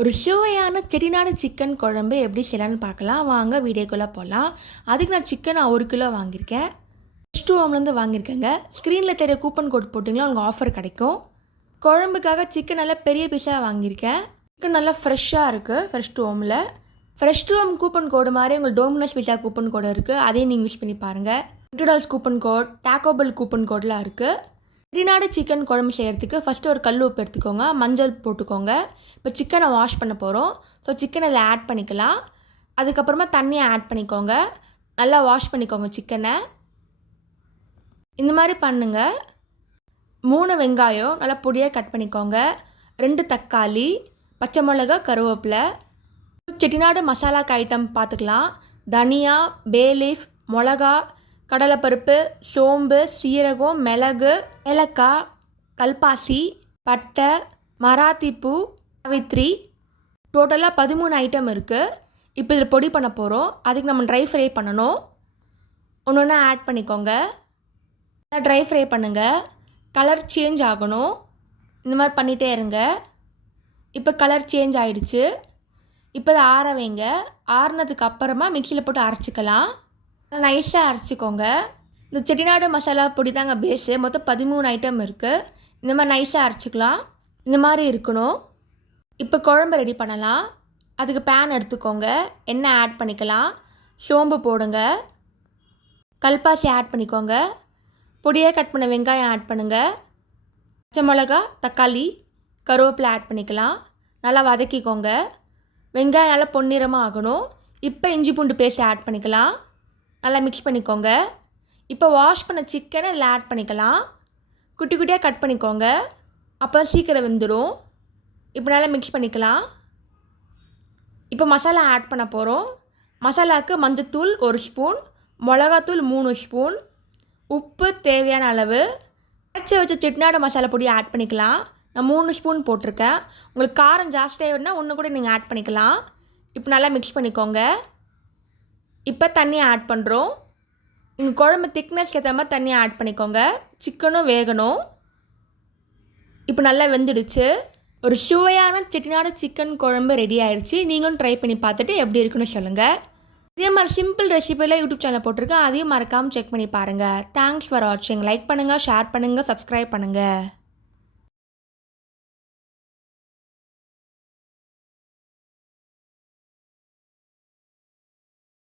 ஒரு சுவையான செடிநாடு சிக்கன் குழம்பு எப்படி செய்யலான்னு பார்க்கலாம். வாங்க வீடியோக்குள்ளே போகலாம். அதுக்கு நான் சிக்கன் ஒரு கிலோ வாங்கியிருக்கேன். டூ ஹோம்லேருந்து வாங்கியிருக்கேங்க. ஸ்க்ரீனில் தெரிய கூப்பன் கோட் போட்டிங்களா உங்களுக்கு ஆஃபர் கிடைக்கும். குழம்புக்காக சிக்கன் நல்லா பெரிய பீஸாக வாங்கியிருக்கேன். சிக்கன் நல்லா ஃப்ரெஷ்ஷாக இருக்குது ஃப்ரெஷ் டூ ஹோமில் fresh to home coupon code மாதிரி உங்களுக்கு டோமினோஸ் பீஸா கூப்பன் கோடு இருக்குது அதையும் நீங்கள் யூஸ் பண்ணி பாருங்கள் dolls coupon code Taco Bell coupon கோட்லாம் இருக்குது செட்டிநாடு சிக்கன் குழம்பு செய்கிறதுக்கு ஃபஸ்ட்டு ஒரு கல் உப்பு எடுத்துக்கோங்க மஞ்சள் போட்டுக்கோங்க. இப்போ சிக்கனை வாஷ் பண்ண போகிறோம் ஸோ சிக்கனை இதில் ஆட் பண்ணிக்கலாம். அதுக்கப்புறமா தண்ணியை ஆட் பண்ணிக்கோங்க. நல்லா வாஷ் பண்ணிக்கோங்க சிக்கனை இந்த மாதிரி பண்ணுங்க. மூணு வெங்காயம் நல்லா பொடியாக கட் பண்ணிக்கோங்க. ரெண்டு தக்காளி பச்சை மிளகா கருவேப்பிலை. செட்டிநாடு மசாலாக்கு ஐட்டம் பார்த்துக்கலாம். தனியா பே லீஃப் மிளகா கடலைப்பருப்பு சோம்பு சீரகம் மிளகு ஏலக்காய் கல்பாசி பட்டை மராத்திப்பூ சாவித்ரி டோட்டலாக பதிமூணு ஐட்டம் இருக்குது இப்போ இதில் பொடி பண்ண போகிறோம் அதுக்கு நம்ம ட்ரை ஃப்ரை பண்ணணும். ஒன்று ஒன்றா ஆட் பண்ணிக்கோங்க ட்ரை ஃப்ரை பண்ணுங்கள் கலர் சேஞ்ச் ஆகணும். இந்த மாதிரி பண்ணிகிட்டே இருங்க. இப்போ கலர் சேஞ்ச் ஆகிடுச்சு இப்போ இதை ஆற வைங்க. ஆறுனதுக்கு அப்புறமா மிக்சியில் போட்டு அரைச்சிக்கலாம். நைஸாக அரைச்சிக்கோங்க. இந்த செட்டிநாடு மசாலா பொடி தாங்க பேஸு மொத்தம் பதிமூணு ஐட்டம் இருக்குது இந்த மாதிரி நைஸாக அரைச்சிக்கலாம். இந்த மாதிரி இருக்கணும். இப்போ குழம்பு ரெடி பண்ணலாம். அதுக்கு பேன் எடுத்துக்கோங்க. எண்ணெய் ஆட் பண்ணிக்கலாம். சோம்பு போடுங்க. கல்பாசி ஆட் பண்ணிக்கோங்க. பொடியாக கட் பண்ண வெங்காயம் ஆட் பண்ணுங்கள் பச்சை மிளகா தக்காளி கருவேப்பிலை ஆட் பண்ணிக்கலாம். நல்லா வதக்கிக்கோங்க. வெங்காயம் நல்லா பொன்னிறமாக ஆகணும். இப்போ இஞ்சி பூண்டு பேஸ்ட் ஆட் பண்ணிக்கலாம். நல்லா மிக்ஸ் பண்ணிக்கோங்க. இப்போ வாஷ் பண்ண சிக்கனை இதில் ஆட் பண்ணிக்கலாம். குட்டி குட்டியாக கட் பண்ணிக்கோங்க. அப்போ சீக்கிரம் வெந்துடும் இப்போ நல்லா மிக்ஸ் பண்ணிக்கலாம். இப்போ மசாலா ஆட் பண்ண போகிறோம் மசாலாவுக்கு மஞ்சத்தூள் ஒரு ஸ்பூன் மிளகாத்தூள் மூணு ஸ்பூன் உப்பு தேவையான அளவு. அரைச்சி வச்ச செட்டிநாடு மசாலா பொடி ஆட் பண்ணிக்கலாம். நான் மூணு ஸ்பூன் போட்டிருக்கேன். உங்களுக்கு காரம் ஜாஸ்தியாக வேணுன்னா ஒன்று கூட நீங்கள் ஆட் பண்ணிக்கலாம். இப்போ நல்லா மிக்ஸ் பண்ணிக்கோங்க. இப்போ தண்ணி ஆட் பண்ணுறோம் உங்கள் குழம்பு திக்னஸ்க்கு ஏற்ற மாதிரி தண்ணி ஆட் பண்ணிக்கோங்க. சிக்கனும் வேகணும். இப்போ நல்லா வெந்துடுச்சு. ஒரு சுவையான செட்டிநாடு சிக்கன் குழம்பு ரெடி ஆயிடுச்சு. நீங்களும் ட்ரை பண்ணி பார்த்துட்டு எப்படி இருக்குன்னு சொல்லுங்கள் இதே மாதிரி சிம்பிள் ரெசிபியில் யூடியூப் சேனல் போட்டிருக்கேன். அதையும் மறக்காமல் செக் பண்ணி பாருங்கள் தேங்க்ஸ் ஃபார் வாட்சிங் லைக் பண்ணுங்கள் ஷேர் பண்ணுங்கள் சப்ஸ்கிரைப் பண்ணுங்கள்